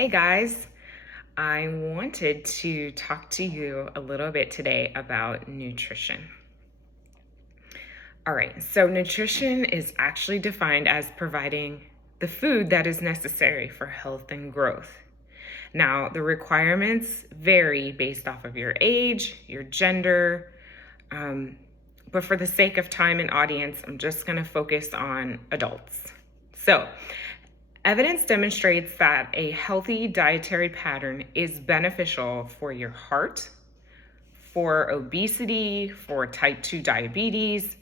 Hey guys, I wanted to talk to you a little bit today about nutrition. All right, so nutrition is actually defined as providing the food that is necessary for health and growth. Now, the requirements vary based off of your age, your gender, but for the sake of time and audience, I'm just going to focus on adults. So, evidence demonstrates that a healthy dietary pattern is beneficial for your heart, for obesity, for type 2 diabetes,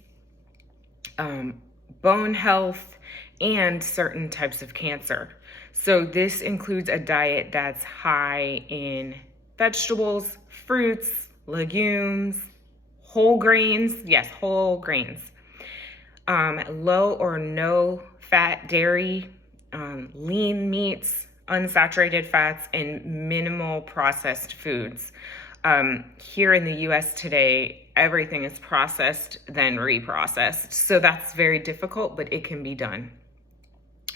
bone health, and certain types of cancer. So this includes a diet that's high in vegetables, fruits, legumes, whole grains, yes, whole grains, low or no fat dairy, lean meats, unsaturated fats, and minimal processed foods. Here in the US today, everything is processed, then reprocessed. So that's very difficult, but it can be done.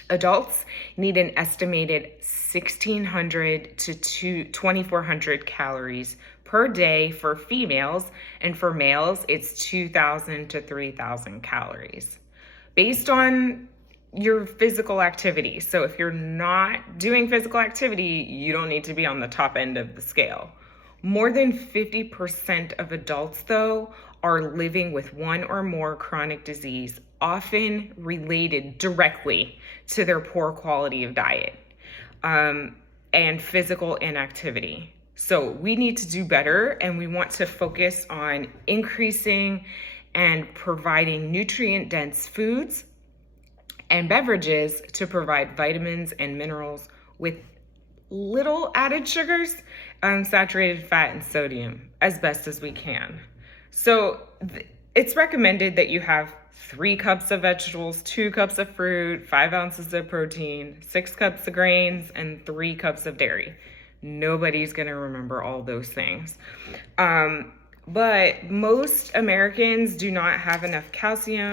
Adults need an estimated 1,600 to 2,400 calories per day for females, and for males, it's 2,000 to 3,000 calories. Based on your physical activity. So if you're not doing physical activity, you don't need to be on the top end of the scale. More than 50% of adults, though, are living with one or more chronic disease, often related directly to their poor quality of diet and physical inactivity. So we need to do better, and we want to focus on increasing and providing nutrient-dense foods and beverages to provide vitamins and minerals with little added sugars, saturated fat, and sodium as best as we can. So it's recommended that you have 3 cups of vegetables, 2 cups of fruit, 5 ounces of protein, 6 cups of grains, and 3 cups of dairy. Nobody's gonna remember all those things. But most Americans do not have enough calcium,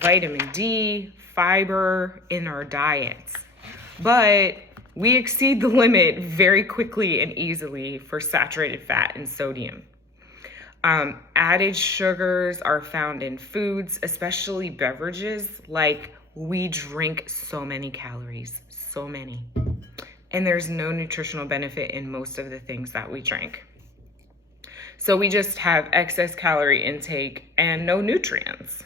vitamin D, fiber in our diets. But we exceed the limit very quickly and easily for saturated fat and sodium. Added sugars are found in foods, especially beverages. Like, we drink so many calories, so many. And there's no nutritional benefit in most of the things that we drink. So we just have excess calorie intake and no nutrients.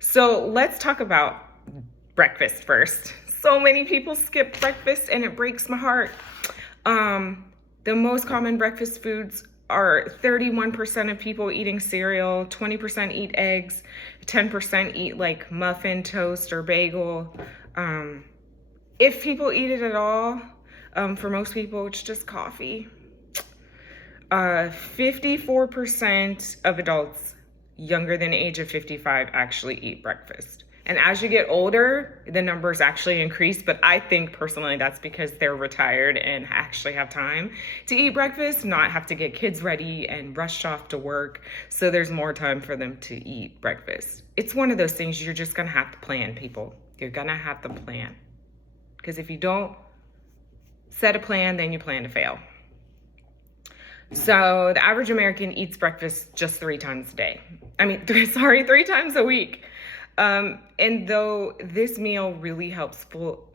So let's talk about breakfast first. So many people skip breakfast and it breaks my heart. The most common breakfast foods are 31% of people eating cereal, 20% eat eggs, 10% eat like muffin, toast, or bagel. If people eat it at all, for most people, it's just coffee. 54% of adults younger than the age of 55 actually eat breakfast. And as you get older, the numbers actually increase, but I think personally that's because they're retired and actually have time to eat breakfast, not have to get kids ready and rushed off to work. So there's more time for them to eat breakfast. It's one of those things you're just gonna have to plan, people. You're gonna have to plan. Because if you don't set a plan, then you plan to fail. So the average American eats breakfast just 3 times a day. 3 times a week. And though this meal really helps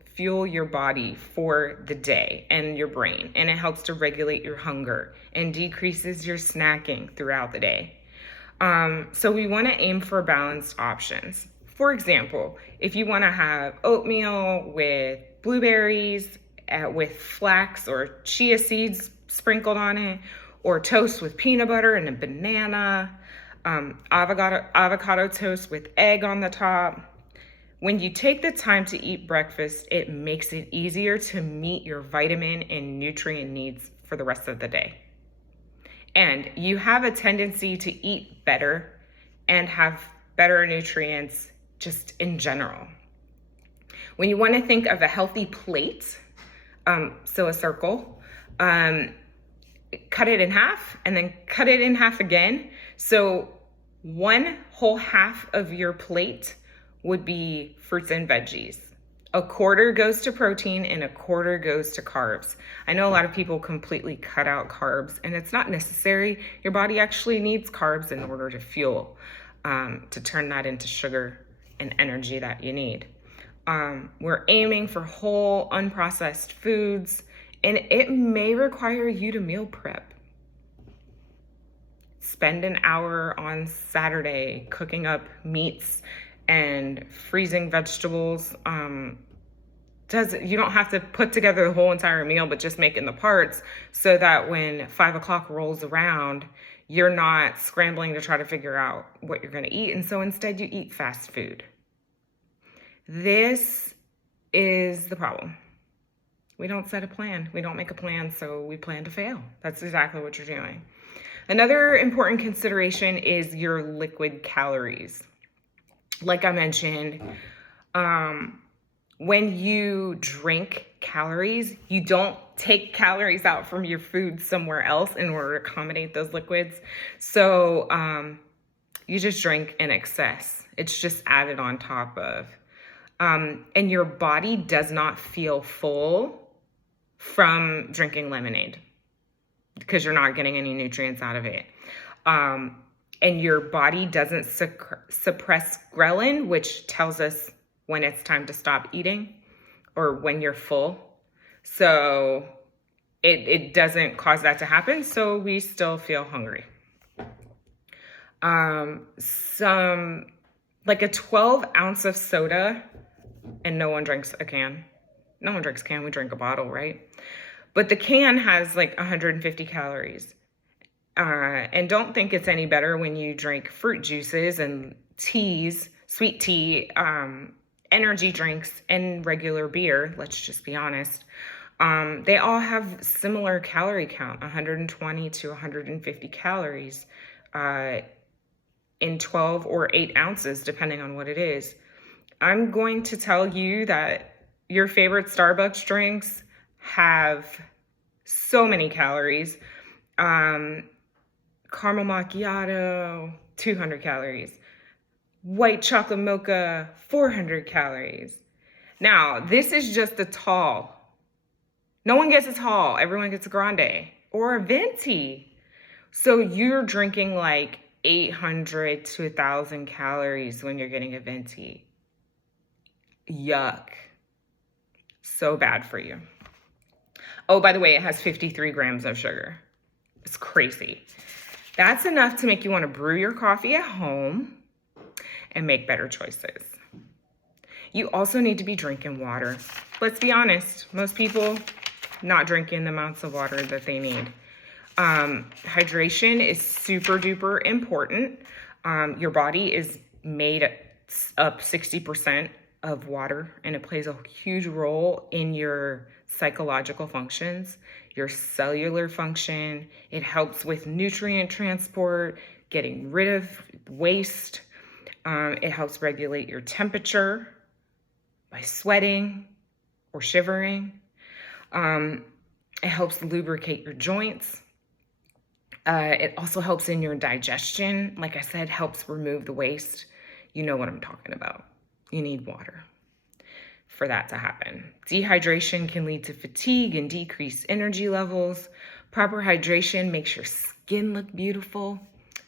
fuel your body for the day and your brain, and it helps to regulate your hunger and decreases your snacking throughout the day. So we want to aim for balanced options. For example, if you want to have oatmeal with blueberries, with flax or chia seeds sprinkled on it, or toast with peanut butter and a banana, avocado toast with egg on the top. When you take the time to eat breakfast, it makes it easier to meet your vitamin and nutrient needs for the rest of the day. And you have a tendency to eat better and have better nutrients just in general. When you want to think of a healthy plate, so a circle, cut it in half and then cut it in half again. So 1 whole half of your plate would be fruits and veggies. A quarter goes to protein and a quarter goes to carbs. I know a lot of people completely cut out carbs, and it's not necessary. Your body actually needs carbs in order to fuel, to turn that into sugar and energy that you need. We're aiming for whole, unprocessed foods, and it may require you to meal prep. Spend an hour on Saturday cooking up meats and freezing vegetables. You don't have to put together the whole entire meal, but just making the parts so that when 5 o'clock rolls around, you're not scrambling to try to figure out what you're going to eat. And so instead you eat fast food. This is the problem. We don't set a plan. We don't make a plan, so we plan to fail. That's exactly what you're doing. Another important consideration is your liquid calories. Like I mentioned, when you drink calories, you don't take calories out from your food somewhere else in order to accommodate those liquids. So you just drink in excess. It's just added on top of. And your body does not feel full from drinking lemonade because you're not getting any nutrients out of it. And your body doesn't suppress ghrelin, which tells us when it's time to stop eating or when you're full. So it doesn't cause that to happen. So we still feel hungry. Like a 12 ounce of soda, and no one drinks a can. No one drinks a can, we drink a bottle, right? But the can has like 150 calories. And don't think it's any better when you drink fruit juices and teas, sweet tea, energy drinks, and regular beer. Let's just be honest. They all have similar calorie count, 120 to 150 calories in 12 or 8 ounces, depending on what it is. I'm going to tell you that your favorite Starbucks drinks have so many calories. Caramel macchiato, 200 calories. White chocolate mocha, 400 calories. Now, this is just a tall. No one gets a tall. Everyone gets a grande or a venti. So you're drinking like 800 to 1,000 calories when you're getting a venti. Yuck. So bad for you. Oh, by the way, it has 53 grams of sugar. It's crazy. That's enough to make you want to brew your coffee at home and make better choices. You also need to be drinking water. Let's be honest, most people not drinking the amounts of water that they need. Hydration is super duper important. Your body is made up 60% of water, and it plays a huge role in your psychological functions, your cellular function. It helps with nutrient transport, getting rid of waste. It helps regulate your temperature by sweating or shivering. It helps lubricate your joints. It also helps in your digestion. Like I said, helps remove the waste. You know what I'm talking about. You need water for that to happen. Dehydration can lead to fatigue and decreased energy levels. Proper hydration makes your skin look beautiful.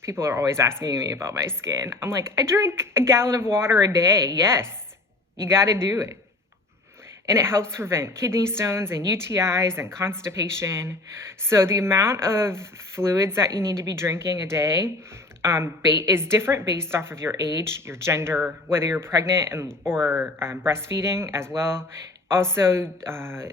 People are always asking me about my skin. I'm like, I drink a gallon of water a day. Yes, you got to do it. And it helps prevent kidney stones and UTIs and constipation. So the amount of fluids that you need to be drinking a day is different based off of your age, your gender, whether you're pregnant or breastfeeding as well. Also,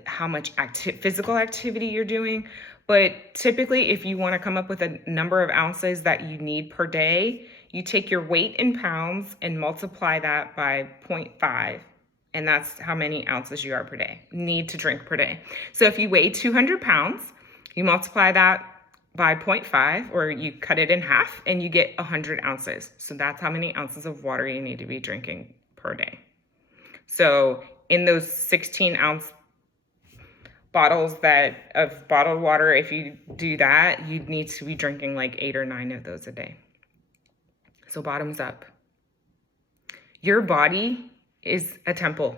how much physical activity you're doing. But typically, if you want to come up with a number of ounces that you need per day, you take your weight in pounds and multiply that by 0.5. And that's how many ounces you are per day, need to drink per day. So if you weigh 200 pounds, you multiply that by 0.5, or you cut it in half, and you get 100 ounces. So that's how many ounces of water you need to be drinking per day. So in those 16-ounce bottles of bottled water, if you do that, you'd need to be drinking like 8 or 9 of those a day. So bottoms up. Your body is a temple.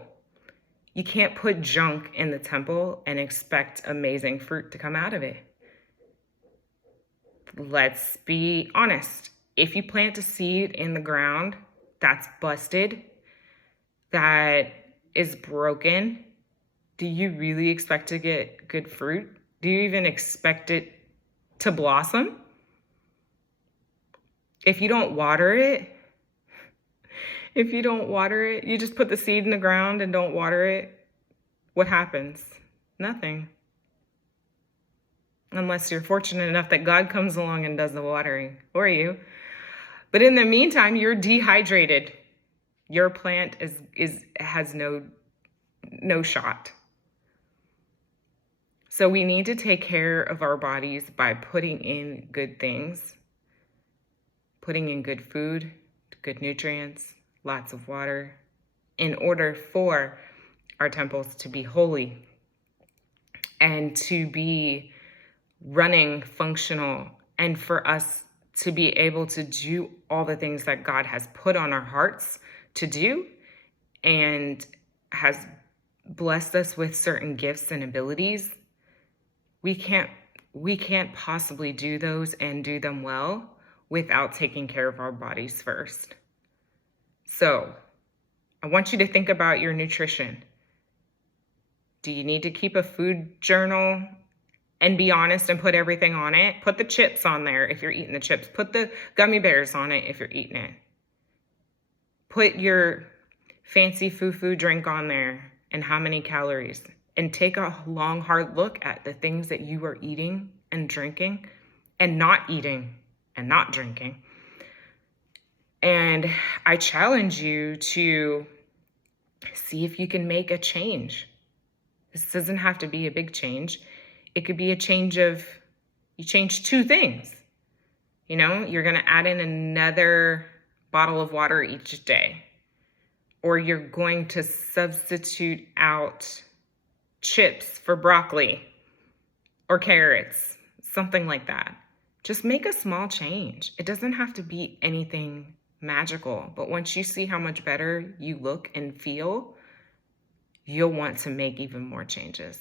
You can't put junk in the temple and expect amazing fruit to come out of it. Let's be honest. If you plant a seed in the ground that's busted, that is broken, do you really expect to get good fruit? Do you even expect it to blossom? If you don't water it, you just put the seed in the ground and don't water it, what happens? Nothing. Unless you're fortunate enough that God comes along and does the watering for you. But in the meantime, you're dehydrated. Your plant has no shot. So we need to take care of our bodies by putting in good things, putting in good food, good nutrients, lots of water, in order for our temples to be holy and to be running functional, and for us to be able to do all the things that God has put on our hearts to do and has blessed us with certain gifts and abilities. We can't possibly do those and do them well without taking care of our bodies first. So I want you to think about your nutrition. Do you need to keep a food journal and be honest and put everything on it? Put the chips on there if you're eating the chips. Put the gummy bears on it if you're eating it. Put your fancy foo-foo drink on there and how many calories. And take a long, hard look at the things that you are eating and drinking and not eating and not drinking. And I challenge you to see if you can make a change. This doesn't have to be a big change. It could be a change of, you change two things. You know, you're going to add in another bottle of water each day. Or you're going to substitute out chips for broccoli or carrots, something like that. Just make a small change. It doesn't have to be anything magical, but once you see how much better you look and feel, you'll want to make even more changes.